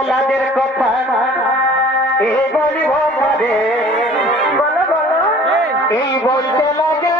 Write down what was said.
গোলাদের কথা। এই বলি ভরে এই বলতে লাগে